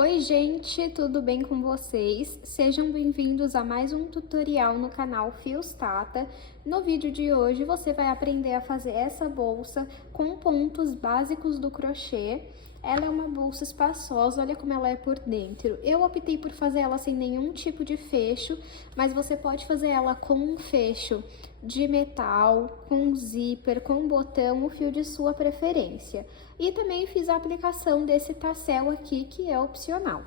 Oi gente, tudo bem com vocês? Sejam bem-vindos a mais um tutorial no canal Fios Tata. No vídeo de hoje você vai aprender a fazer essa bolsa com pontos básicos do crochê. Ela é uma bolsa espaçosa, olha como ela é por dentro. Eu optei por fazer ela sem nenhum tipo de fecho, mas você pode fazer ela com um fecho de metal, com zíper, com botão, o fio de sua preferência. E também fiz a aplicação desse tassel aqui, que é opcional.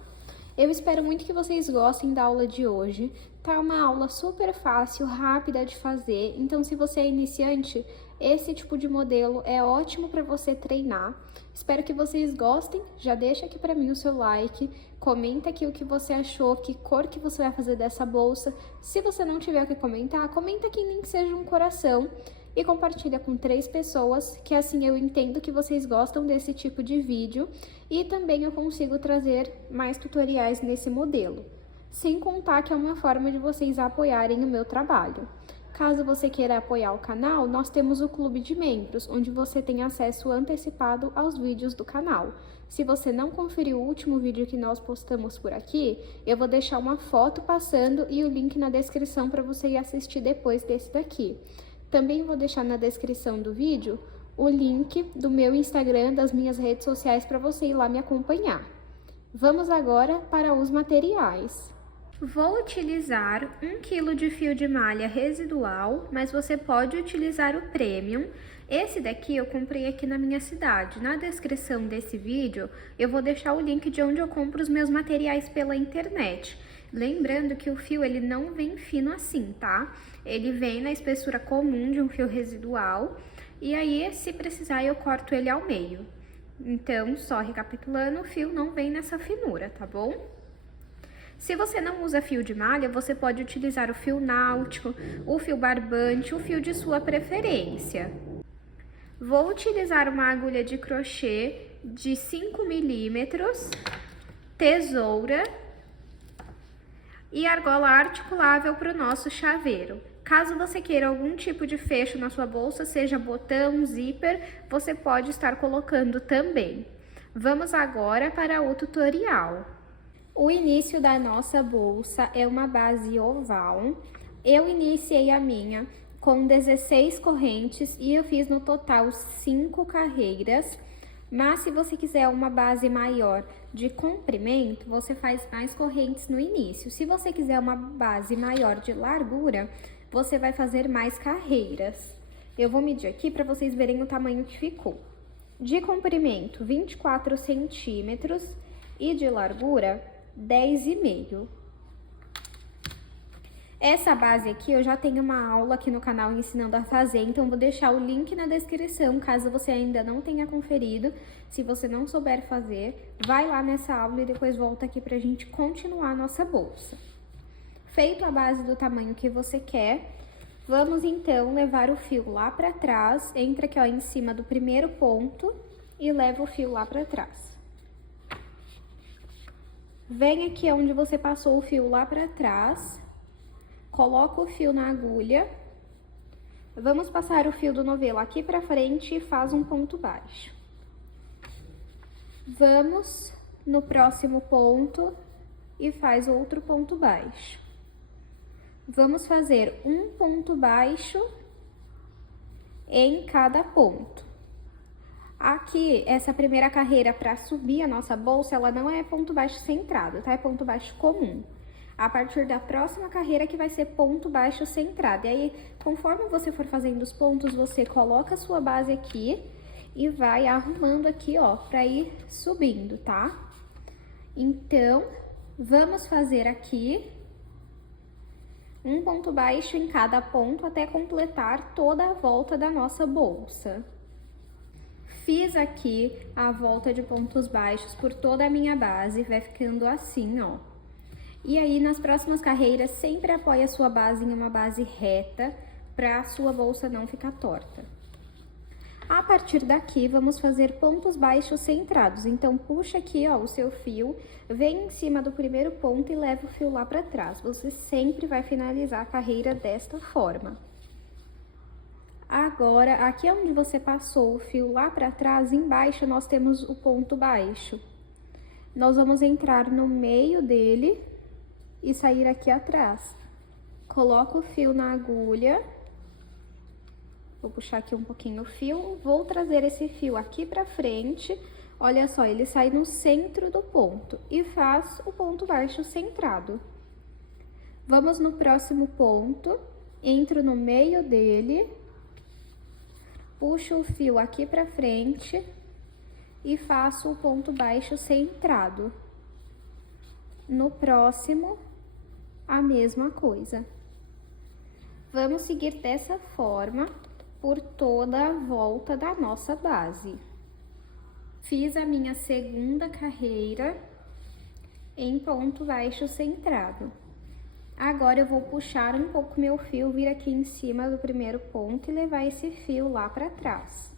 Eu espero muito que vocês gostem da aula de hoje. Tá uma aula super fácil, rápida de fazer, então se você é iniciante, esse tipo de modelo é ótimo para você treinar. Espero que vocês gostem, já deixa aqui para mim o seu like, comenta aqui o que você achou, que cor que você vai fazer dessa bolsa. Se você não tiver o que comentar, comenta aqui nem que seja um coração e compartilha com 3 pessoas, que assim eu entendo que vocês gostam desse tipo de vídeo e também eu consigo trazer mais tutoriais nesse modelo. Sem contar que é uma forma de vocês apoiarem o meu trabalho. Caso você queira apoiar o canal, nós temos o clube de membros, onde você tem acesso antecipado aos vídeos do canal. Se você não conferiu o último vídeo que nós postamos por aqui, eu vou deixar uma foto passando e o link na descrição para você ir assistir depois desse daqui. Também vou deixar na descrição do vídeo o link do meu Instagram, das minhas redes sociais, para você ir lá me acompanhar. Vamos agora para os materiais. Vou utilizar 1 kg de fio de malha residual, mas você pode utilizar o premium. Esse daqui eu comprei aqui na minha cidade. Na descrição desse vídeo, eu vou deixar o link de onde eu compro os meus materiais pela internet. Lembrando que o fio, ele não vem fino assim, tá? Ele vem na espessura comum de um fio residual. E aí, se precisar, eu corto ele ao meio. Então, só recapitulando, o fio não vem nessa finura, tá bom? Se você não usa fio de malha, você pode utilizar o fio náutico, o fio barbante, o fio de sua preferência. Vou utilizar uma agulha de crochê de 5 milímetros, tesoura e argola articulável para o nosso chaveiro. Caso você queira algum tipo de fecho na sua bolsa, seja botão, zíper, você pode estar colocando também. Vamos agora para o tutorial. O início da nossa bolsa é uma base oval. Eu iniciei a minha com 16 correntes e eu fiz no total 5 carreiras. Mas se você quiser uma base maior de comprimento, você faz mais correntes no início. Se você quiser uma base maior de largura, você vai fazer mais carreiras. Eu vou medir aqui para vocês verem o tamanho que ficou. De comprimento, 24 centímetros e de largura, 10,5. Essa base aqui eu já tenho uma aula aqui no canal ensinando a fazer, então vou deixar o link na descrição, caso você ainda não tenha conferido. Se você não souber fazer, vai lá nessa aula e depois volta aqui pra gente continuar a nossa bolsa. Feito a base do tamanho que você quer, vamos então levar o fio lá pra trás, entra aqui ó, em cima do primeiro ponto e leva o fio lá pra trás. Vem aqui onde você passou o fio lá pra trás, coloca o fio na agulha, vamos passar o fio do novelo aqui pra frente e faz um ponto baixo. Vamos no próximo ponto e faz outro ponto baixo. Vamos fazer um ponto baixo em cada ponto. Aqui, essa primeira carreira para subir a nossa bolsa, ela não é ponto baixo centrado, tá? É ponto baixo comum. A partir da próxima carreira que vai ser ponto baixo centrado. E aí, conforme você for fazendo os pontos, você coloca a sua base aqui e vai arrumando aqui, ó, pra ir subindo, tá? Então, vamos fazer aqui um ponto baixo em cada ponto até completar toda a volta da nossa bolsa. Fiz aqui a volta de pontos baixos por toda a minha base, vai ficando assim, ó. E aí, nas próximas carreiras, sempre apoie a sua base em uma base reta, para a sua bolsa não ficar torta. A partir daqui, vamos fazer pontos baixos centrados. Então, puxa aqui, ó, o seu fio, vem em cima do primeiro ponto e leva o fio lá para trás. Você sempre vai finalizar a carreira desta forma. Agora, aqui onde você passou o fio lá para trás, embaixo nós temos o ponto baixo. nós vamos entrar no meio dele e sair aqui atrás. Coloco o fio na agulha, vou puxar aqui um pouquinho o fio, vou trazer esse fio aqui pra frente, olha só, ele sai no centro do ponto e faz o ponto baixo centrado. Vamos no próximo ponto, entro no meio dele, puxo o fio aqui pra frente e faço o ponto baixo centrado. No próximo, a mesma coisa. Vamos seguir dessa forma por toda a volta da nossa base. Fiz a minha segunda carreira em ponto baixo centrado. Agora eu vou puxar um pouco meu fio, vir aqui em cima do primeiro ponto e levar esse fio lá pra trás.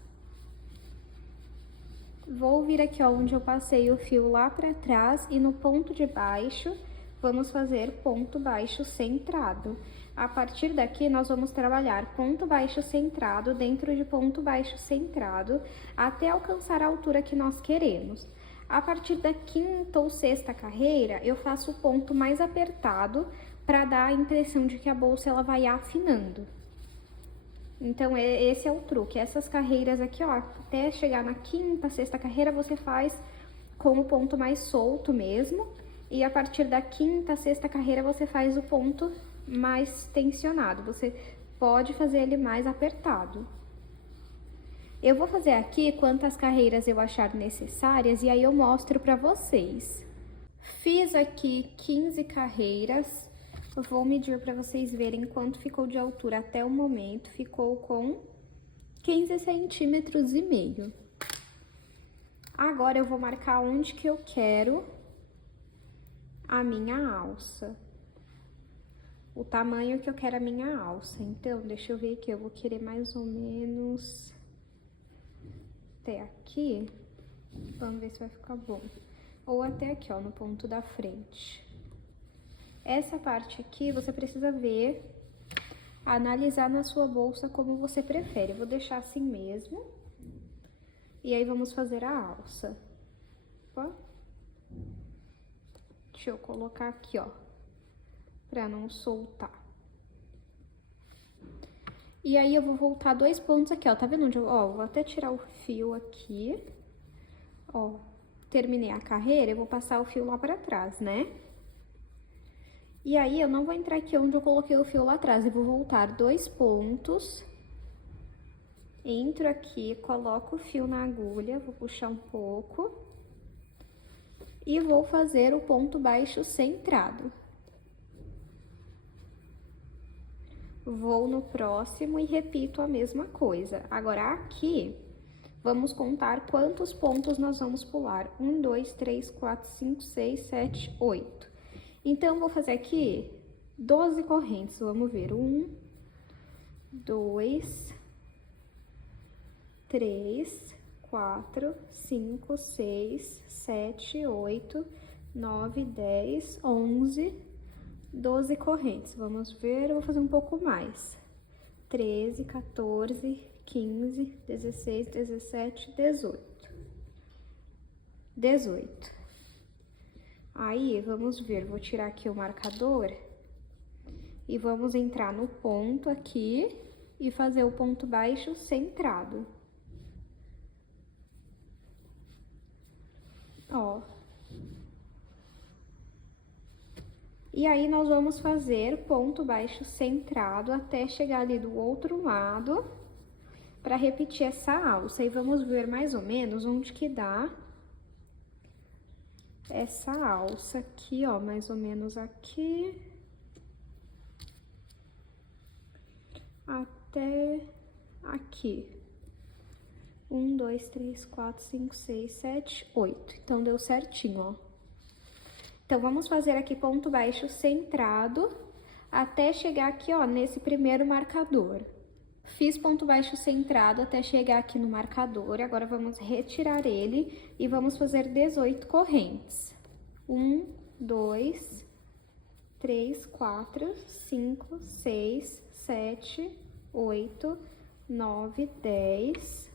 Vou vir aqui onde eu passei o fio lá pra trás e no ponto de baixo, vamos fazer ponto baixo centrado. A partir daqui, nós vamos trabalhar ponto baixo centrado dentro de ponto baixo centrado, até alcançar a altura que nós queremos. A partir da quinta ou sexta carreira, eu faço o ponto mais apertado, para dar a impressão de que a bolsa ela vai afinando. Então, esse é o truque. Essas carreiras aqui, ó, até chegar na quinta, sexta carreira, você faz com o ponto mais solto mesmo. E a partir da quinta, sexta carreira, você faz o ponto mais tensionado. Você pode fazer ele mais apertado. Eu vou fazer aqui quantas carreiras eu achar necessárias e aí eu mostro pra vocês. Fiz aqui 15 carreiras. Eu vou medir para vocês verem quanto ficou de altura até o momento. Ficou com 15 centímetros e meio. Agora eu vou marcar onde que eu quero a minha alça. O tamanho que eu quero a minha alça. Então, deixa eu ver aqui, eu vou querer mais ou menos até aqui. Vamos ver se vai ficar bom. Ou até aqui, ó, no ponto da frente. Essa parte aqui, você precisa ver, analisar na sua bolsa como você prefere. Eu vou deixar assim mesmo. E aí, vamos fazer a alça. Ó. Deixa eu colocar aqui, ó, pra não soltar. E aí, eu vou voltar 2 pontos aqui, ó, tá vendo onde eu... Ó, vou até tirar o fio aqui. Ó, terminei a carreira, eu vou passar o fio lá pra trás, né? E aí, eu não vou entrar aqui onde eu coloquei o fio lá atrás, eu vou voltar 2 pontos. Entro aqui, coloco o fio na agulha, vou puxar um pouco. E vou fazer o ponto baixo centrado. Vou no próximo e repito a mesma coisa. Agora, aqui, vamos contar quantos pontos nós vamos pular. 1, 2, 3, 4, 5, 6, 7, 8. Então, vou fazer aqui 12 correntes. Vamos ver. 1, 2, 3, 4, 5, 6, 7, 8, 9, 10, 11, 12 correntes. Vamos ver, eu vou fazer um pouco mais. 13, 14, 15, 16, 17, 18. 18. Aí, vamos ver, vou tirar aqui o marcador e vamos entrar no ponto aqui e fazer o ponto baixo centrado. Ó. E aí, nós vamos fazer ponto baixo centrado até chegar ali do outro lado, para repetir essa alça. E vamos ver mais ou menos onde que dá essa alça aqui, ó, mais ou menos aqui. Até aqui. 1, 2, 3, 4, 5, 6, 7, 8. Então, deu certinho, ó. Então, vamos fazer aqui ponto baixo centrado até chegar aqui, ó, nesse primeiro marcador. Fiz ponto baixo centrado até chegar aqui no marcador. Agora, vamos retirar ele e vamos fazer 18 correntes. 1, 2, 3, 4, 5, 6, 7, 8, 9, 10,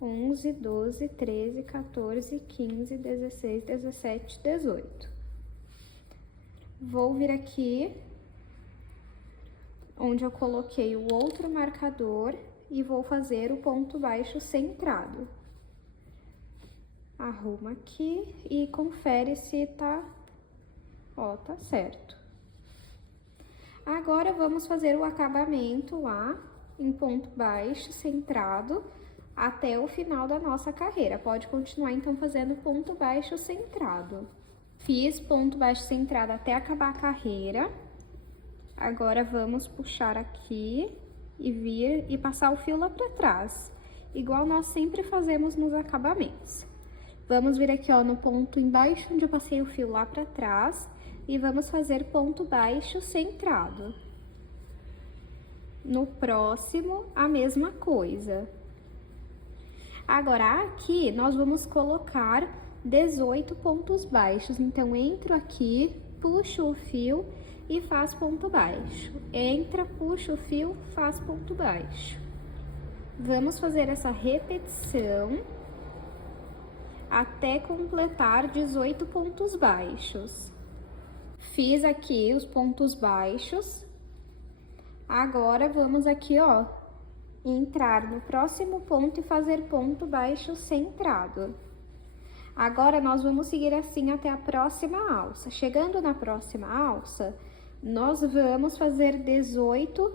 11, 12, 13, 14, 15, 16, 17, 18. Vou vir aqui, onde eu coloquei o outro marcador, e vou fazer o ponto baixo centrado. Arruma aqui e confere se tá, ó, tá certo. Agora, vamos fazer o acabamento lá, em ponto baixo centrado, até o final da nossa carreira. Pode continuar, então, fazendo ponto baixo centrado. Fiz ponto baixo centrado até acabar a carreira. Agora, vamos puxar aqui e vir e passar o fio lá pra trás, igual nós sempre fazemos nos acabamentos. Vamos vir aqui, ó, no ponto embaixo onde eu passei o fio lá pra trás e vamos fazer ponto baixo centrado. No próximo, a mesma coisa. Agora, aqui, nós vamos colocar 18 pontos baixos. Então, entro aqui, puxo o fio e faz ponto baixo. Entra, puxa o fio, faz ponto baixo. Vamos fazer essa repetição até completar 18 pontos baixos. Fiz aqui os pontos baixos. Agora, vamos aqui, ó, entrar no próximo ponto e fazer ponto baixo centrado. Agora, nós vamos seguir assim até a próxima alça. Chegando na próxima alça, nós vamos fazer 18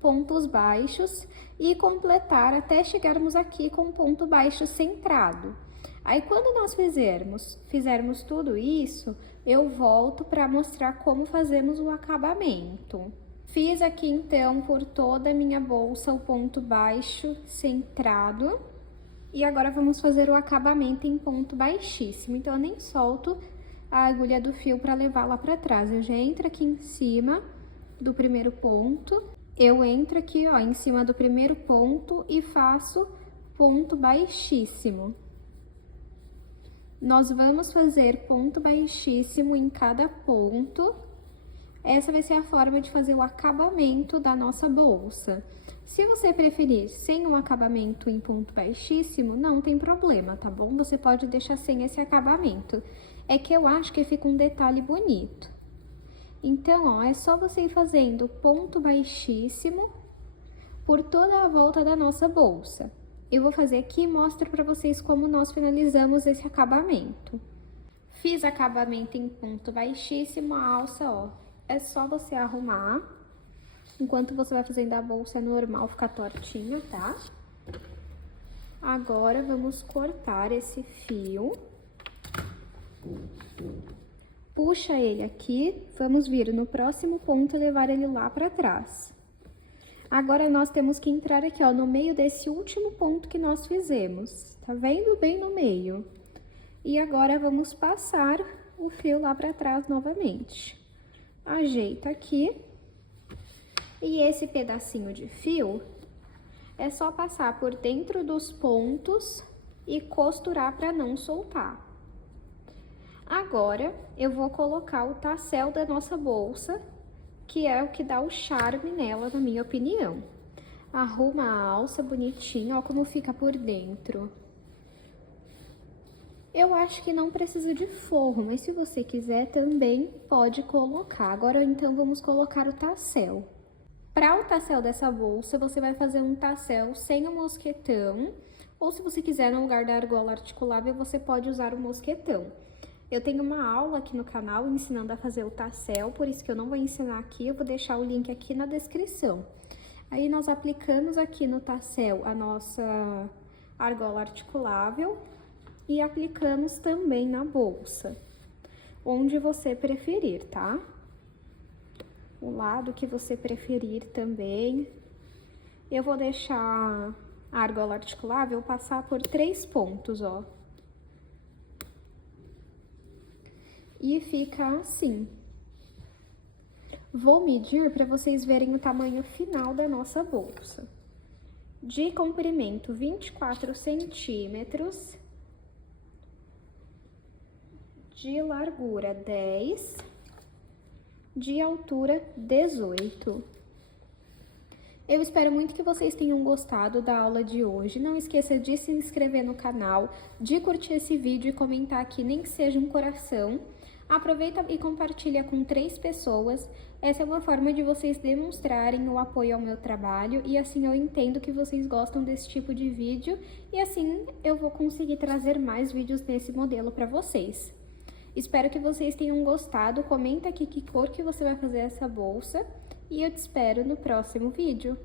pontos baixos e completar até chegarmos aqui com ponto baixo centrado. Aí, quando nós fizermos tudo isso, eu volto para mostrar como fazemos o acabamento. Fiz aqui, então, por toda a minha bolsa o ponto baixo centrado. E agora, vamos fazer o acabamento em ponto baixíssimo. Então, eu nem solto a agulha do fio para levar lá para trás. Eu já entro aqui em cima do primeiro ponto. Eu entro aqui, ó, em cima do primeiro ponto e faço ponto baixíssimo. Nós vamos fazer ponto baixíssimo em cada ponto. Essa vai ser a forma de fazer o acabamento da nossa bolsa. Se você preferir sem um acabamento em ponto baixíssimo, não tem problema, tá bom? Você pode deixar sem esse acabamento. É que eu acho que fica um detalhe bonito. Então, ó, é só você ir fazendo ponto baixíssimo por toda a volta da nossa bolsa. Eu vou fazer aqui e mostro para vocês como nós finalizamos esse acabamento. Fiz acabamento em ponto baixíssimo, a alça, ó, é só você arrumar. Enquanto você vai fazendo a bolsa, é normal ficar tortinha, tá? Agora, vamos cortar esse fio. Puxa ele aqui, vamos vir no próximo ponto e levar ele lá pra trás. Agora, nós temos que entrar aqui, ó, no meio desse último ponto que nós fizemos. Tá vendo? Bem no meio. E agora, vamos passar o fio lá pra trás novamente. Ajeita aqui. E esse pedacinho de fio, é só passar por dentro dos pontos e costurar para não soltar. Agora, eu vou colocar o tassel da nossa bolsa, que é o que dá o charme nela, na minha opinião. Arruma a alça bonitinho, ó como fica por dentro. Eu acho que não precisa de forro, mas se você quiser também pode colocar. Agora, então, vamos colocar o tassel. Para o tassel dessa bolsa, você vai fazer um tassel sem o mosquetão, ou se você quiser, no lugar da argola articulável, você pode usar o mosquetão. Eu tenho uma aula aqui no canal ensinando a fazer o tassel, por isso que eu não vou ensinar aqui, eu vou deixar o link aqui na descrição. Aí, nós aplicamos aqui no tassel a nossa argola articulável e aplicamos também na bolsa, onde você preferir, tá? O lado que você preferir também. Eu vou deixar a argola articulável passar por 3 pontos, ó. E fica assim. Vou medir para vocês verem o tamanho final da nossa bolsa. De comprimento, 24 centímetros. De largura, 10. De altura, 18. Eu espero muito que vocês tenham gostado da aula de hoje. Não esqueça de se inscrever no canal, de curtir esse vídeo e comentar aqui, nem que seja um coração. Aproveita e compartilha com 3 pessoas. Essa é uma forma de vocês demonstrarem o apoio ao meu trabalho e assim eu entendo que vocês gostam desse tipo de vídeo e assim eu vou conseguir trazer mais vídeos nesse modelo para vocês. Espero que vocês tenham gostado. Comenta aqui que cor que você vai fazer essa bolsa e eu te espero no próximo vídeo.